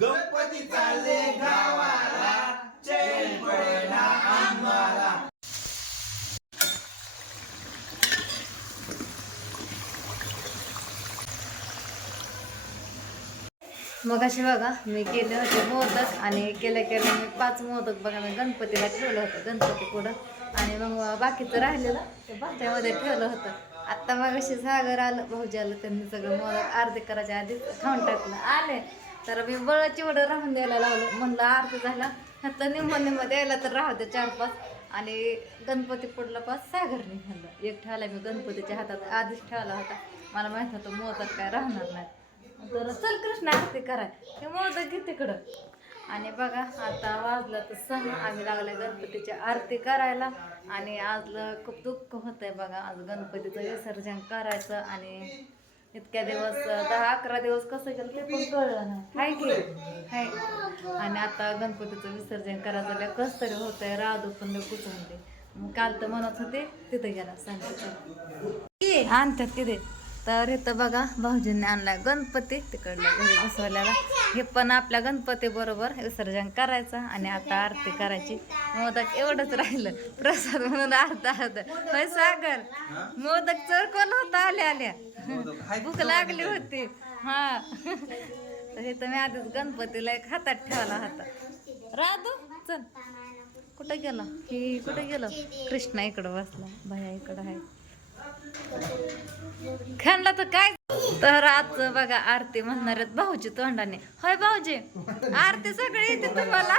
गणपती चालले गावाला चैन पडेना आम्हाला. मग असे बघा मी केले होते मोदक आणि केल्या केल्या मी पाच मोदक बघा मी गणपतीला ठेवलं होतं गणपती पुढं. आणि मग बाकीचं राहिलेलं ते भात्यामध्ये ठेवलं होतं. आत्ता मग अशी सागर आलं भाऊजी आलं त्यांनी सगळं मोदक अर्धे करायच्या आधी खाऊन टाकलं. आले. तर मी बळ चिवडं राहून द्यायला लावलं. म्हणलं अर्ध झाला. आता निम्म निम्म द्यायला तर राहू चार पाच. आणि गणपती पुढला पाच सागर निघालं. एक ठेवला मी गणपतीच्या हातात. आधीच ठेवला होता. मला माहीत होतं मोदक काय राहणार नाही तर चल कृष्ण आरती कराय. ते मोदक घे तिकडं. आणि बघा आता वाजलं तर सहा आम्ही लागले गणपतीची आरती करायला. आणि आज खूप दुःख होत आहे बघा. आज गणपतीचं विसर्जन करायचं आणि इतक्या दिवस दहा अकरा दिवस कसं गेलं ते पण कळलं नाही. हाय की? हाय. आणि आता गणपतीचं विसर्जन करायचं झालं कस तरी होत आहे राधू पण कुचून दे मग काल तर म्हणत होते तिथे गेला सांगितलं. आणतात तिथे तर इथं बघा. भाऊजींनी आणलाय गणपती. तिकडल्या घरी बसवलेला. हे पण आपल्या गणपती बरोबर विसर्जन करायचं आणि आता आरती करायची. मोदक एवढंच राहिलं. प्रसाद म्हणून अर्धा अर्ध होय सागर? मोदक चर कोण होता? आल्या आल्या भूक लागली होती. हा. तर इथं मी आधीच गणपतीला एक हातात ठेवला होता. राधू चल. कुठं गेला? ही कुठं गेलो? कृष्णा इकडं बसला. भया इकडं आहे. खाणला तर काय तर आज बघा आरती म्हणणार आहेत भाऊजी तोंडाने. होय भाऊजी आरती सगळी येते तुम्हाला.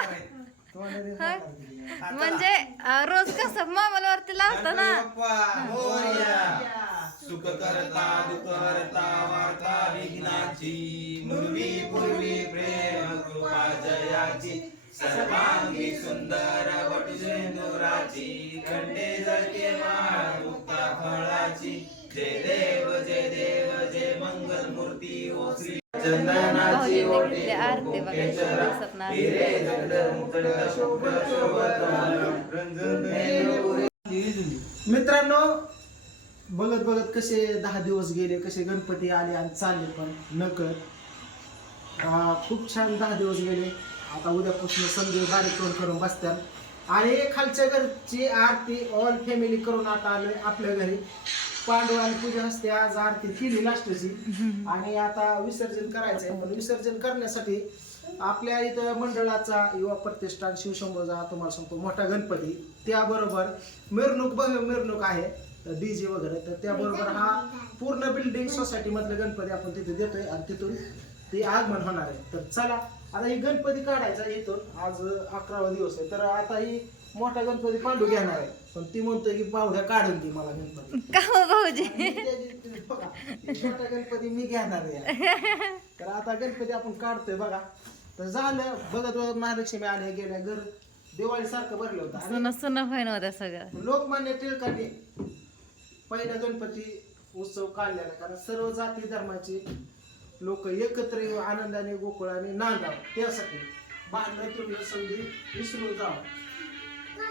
म्हणजे अं, रोज कसं मोबाईलवरती लावतो ना सुख करता दुख हरता वार्ता विघ्नाची. मुरवी पूर्वी प्रेम कृपा जयाची. सर्वांगी सुंदर वटुसेंदुराची खंडे चंदनाची ओटी आरती रंजन मित्रांनो बघत बघत कसे दहा दिवस गेले कसे गणपती आले आणि चालले पण नकळत खूप छान दहा दिवस गेले आता उद्यापासून संधी बारीक करून करून बसतात आणि खालच्या घरची आरती ऑल फॅमिली करून आता आलोय आपल्या घरी पांडू आणि पूजा हस्ते आज आरती केली लास्टची. आणि आता विसर्जन करायचंय पण विसर्जन करण्यासाठी आपल्या इथं मंडळाचा युवा प्रतिष्ठान शिवशंभूचा तुम्हाला सांगतो मोठा गणपती. त्याबरोबर मिरवणूक भव्य मिरवणूक आहे डीजे वगैरे. तर त्याबरोबर हा पूर्ण बिल्डिंग सोसायटी मधले गणपती आपण तिथे देतोय आणि तिथून ते आगमन होणार आहे. तर चला आता ही गणपती काढायचा इथून आज अकरावा दिवस आहे. तर आता ही मोठा गणपती पांडू घेणार आहे. पण ती म्हणतोय की पावड्या काढून दे मला गणपती. का हो भाऊजी? बघा, मोठा गणपती मी घेणार आहे. तर आता गणपती आपण काढतोय बघा. तर झालं बघत बघत महालक्ष्मी आले गेल्या घर दिवाळी सारखं भरलं होतं. आणि सुन सुन होईन होत्या सगळं. लोकमान्य टिळकांनी पहिला गणपती उत्सव काढलेला कारण सर्व जाती धर्माचे लोक एकत्र येऊन आनंदाने गोकुळाने नांदावं. त्यासाठी बांधणं तुम्ही संधी विसरून जावं.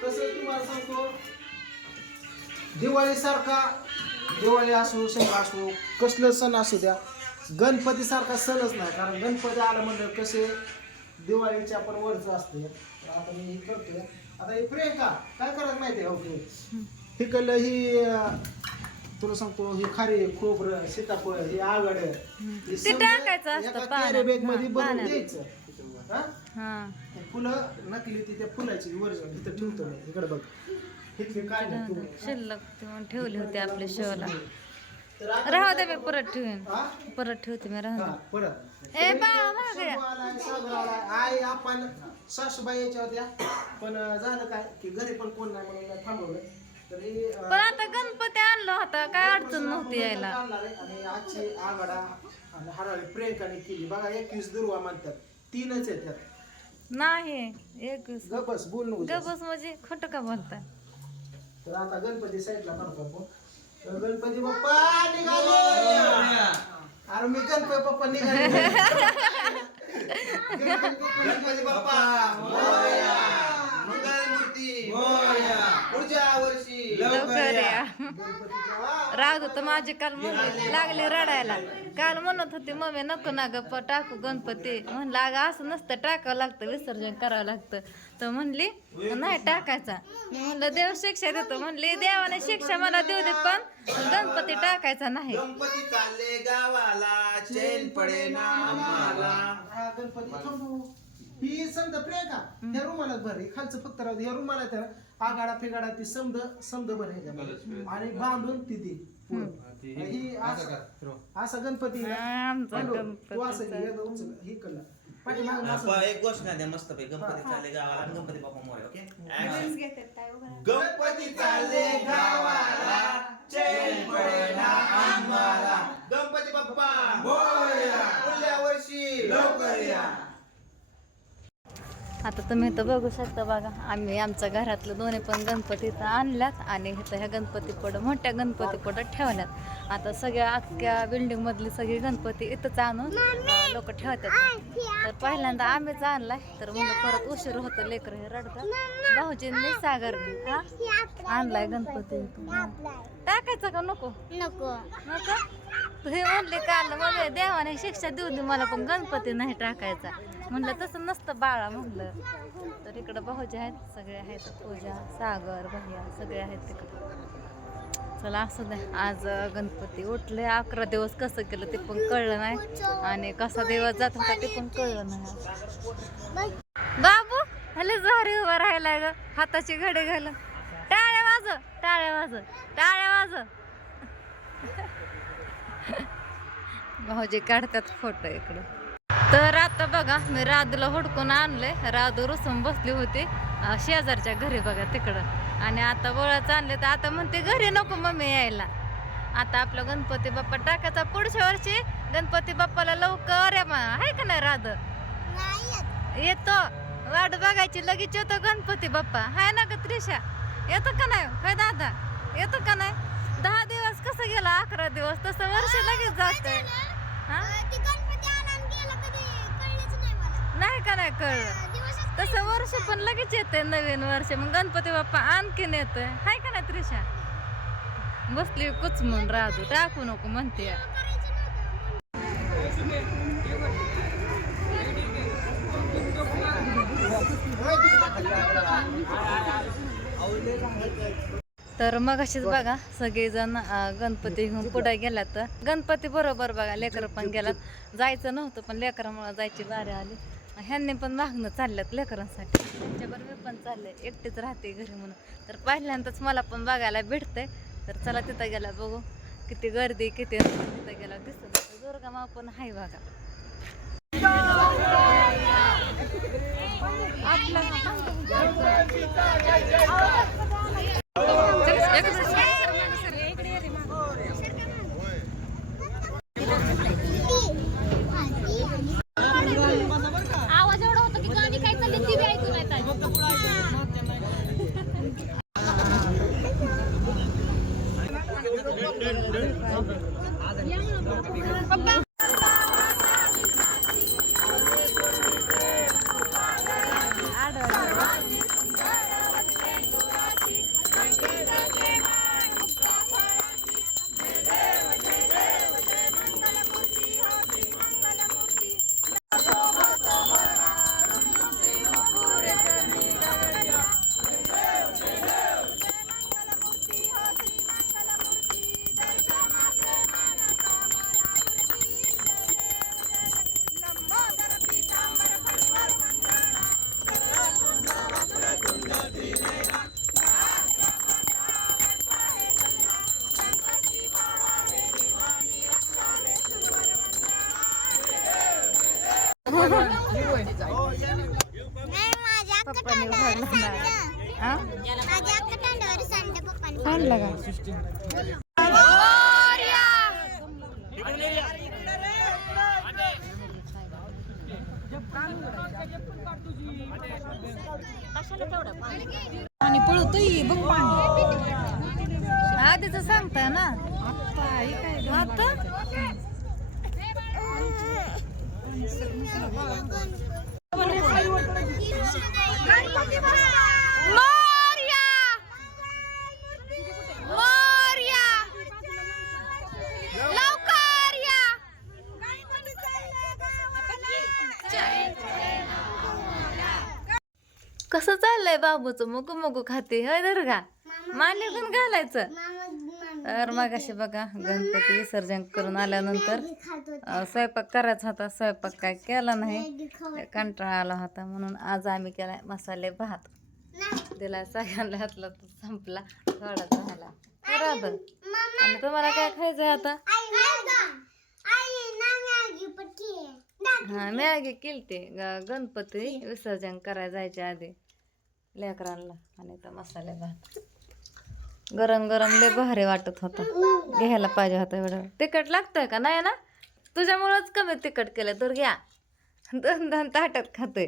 तसं तुम्हाला सांगतो दिवाळी सारखा दिवाळी असो सण असो कसलं सण असू द्या गणपती सारखा सणच नाही कारण गणपती आलं म्हणलं कसे दिवाळीच्या पण वरच असते. आता मी हे करतोय. आता हे प्रियंका काय करत माहिती आहे ओके. तिकडलं ही तुला सांगतो ही खारी खोबरं सीताफळ हे आगड हे समजा टाकायचं असतं एका पाण्यात. भरून पाण्यात. द्यायचं. हा? हा. फुलं नकली ती त्या फुलाची वर्जन इथं ठेवतो मी. इकडे बघ. इथले तू शिल्लक ती ठेवली होती आपल्या शोला. तर आता राहू दे मी परत ठेवीन. हा? परत ठेवते मी राहू हा, दे परत. ए बाळा मागे शंभू आलाय, सागर आलाय. आई आपण सासूबाई यायच्या होत्या. पण अं, झालं काय की घरी पण कोण नाही म्हणून थांबवलं. तर हे अं, पण आता गणपती होता काय अडचण नव्हती यायला. आणि आजची आघाडा आणि हराळी प्रियंकाने केली. बघा एकवीस दुर्वा म्हणतात. तीनच आहेत त्यात. नाही एक गबस बोल नको जास्त. गबस म्हणजे खोटं का बोलताय. तर आता गणपती साईडला काढतो आपण. तर गणपती बाप्पा निघाले! अरे मी गणपती बाप्पा निघाले. गणपती बाप्पा मोरया मंगल मूर्ती मोरया पुढच्या वर्षी लवकर या गणपतीच्या वा- राहत तर माझी काल मम्मी लागली रडायला. काल म्हणत होती मम्मी नको ना गप्प टाकू गणपती. म्हणलं अगं असं नसतं टाकावं लागतं विसर्जन करावं लागतं. तर म्हणली नाही टाकायचा. मी म्हणलं देव शिक्षा देतो. म्हणली देवाने शिक्षा मला देऊ दे पण गणपती टाकायचा नाही. गणपती चालले गावाला चैन पडे ना आम्हाला. हा गणपती ही समजा प्रियंका ह्या रुमालात भर खालचं फक्त राहू दे ह्या रुमाला आगाडा फिगाडा ती समद समद भर ह्याच्यामध्ये. आणि बांधून ती ती. ही असं- गणपती. तू असं हे. आपण एक घोषणा द्या मस्त पैकी गणपती चालले गावाला गणपती बाप्पा मोरे ओके? गणपती चालले गावाला चैन पडे ना आम्हाला. गणपती बाप्पा पुढल्या वर्षी. लवकर या. आता तुम्ही इथं बघू शकता बघा आम्ही आमच्या घरातलं दोन्ही पण गणपती इथं आणल्यात आणि इथं ह्या गणपती पुढं मोठ्या गणपती पुढं ठेवल्यात आता सगळ्या अख्ख्या बिल्डिंग मधली सगळी गणपती इथंच आणून लोक ठेवतात. तर पहिल्यांदा आम्हीच आणलाय तर म्हणून परत उशीर होतं लेकर हे रडतं भाऊजींनी सागर आणलाय गणपती. टाकायचा का नको? नको. नको? हे म्हणले काल मग देवाने शिक्षा देऊ दे मला पण गणपती नाही टाकायचा. म्हणलं तसं नसतं बाळा म्हणलं. तर इकडं भाऊजी आहेत सगळे आहेत पूजा सागर भैया सगळे आहेत तिकडं. चला असं द्या आज गणपती उठले. अकरा दिवस कसं केलं ते पण कळलं नाही. आणि कसा दिवस जात होता ते पण कळलं नाही बाबू हले झारी उभा राहिला ग. हाताची घडे घालून. टाळ्या वाज टाळ्या वाज टाळ्या वाज भाऊजी काढतात फोटो इकडं. तर आता बघा मी राधूला हुडकून आणले राधू रुसून बसली होती. शेजारच्या घरी बघा तिकडं. आणि आता वळच आणले तर आता म्हणते घरी नको मम्मी यायला. आता आपला गणपती बाप्पा टाकायचा पुढच्या वर्षी. गणपती बाप्पाला लवकर या मा आहे का नाही राध येतो. वाट बघायची लगेच येतो गणपती बाप्पा. हाय ना ग त्रिशा? येतो का नाही? काय दादा? येतो का नाही? दहा दिवस कसं गेला? अकरा दिवस? तसं वर्ष लगेच जात नाही का नाही कळलं? तसं वर्ष पण लगेच येते नवीन वर्ष. मग गणपती बाप्पा आणखीन येतोय. हाय का नाही त्रिशा? बसली कुच म्हणून राहतो. टाकू नको म्हणते. तर मग अशीच बघा सगळेजण गणपती घेऊन पुढे गेलात गणपती बरोबर बघा लेकरं पण गेलात जायचं नव्हतं पण लेकरामुळे जायची बारी आली. ह्यांनी पण मागणं चालल्यात लेकरांसाठी. त्यांच्याबरोबर मी पण चालले. एकटीच राहते घरी म्हणून. तर पहिल्यांदाच मला पण बघायला भेटतंय. तर चला तिथं गेला बघू. किती गर्दी किती तिथं गेला दिसत दुर्गा पण आहे बघा. आपला एवढा होता की गाणी काय चालली ती बी ऐकून येतात नाही आणलं आणि पळतोय बघ पाणी. आधीच सांगता ना. आता कसं चाललंय बाबूचं? मग मग खाते. हय दर्गा? माने मान्य पण घालायचं. तर मग असे बघा गणपती विसर्जन करून आल्यानंतर स्वयंपाक करायचा होता स्वयंपाक काय केला नाही कंटाळा आला होता. म्हणून आज आम्ही केलाय मसाले भात. दिला सगळ्यांना हातला तो संपला थोडाच राहिला. राहतं आणि तुम्हाला काय खायचंय आता? हा मॅगी केलते. ग- गणपती विसर्जन करायला जायच्या आधी. लेकरांना आणि तर मसाले भात. गरम गरम लय भारी वाटत होता. घ्यायला पाहिजे होता एवढं. तिखट लागतंय का? नाही ना? तुझ्यामुळंच कमी तिखट केलं तर घ्या. दोन दोन ताटात खातोय.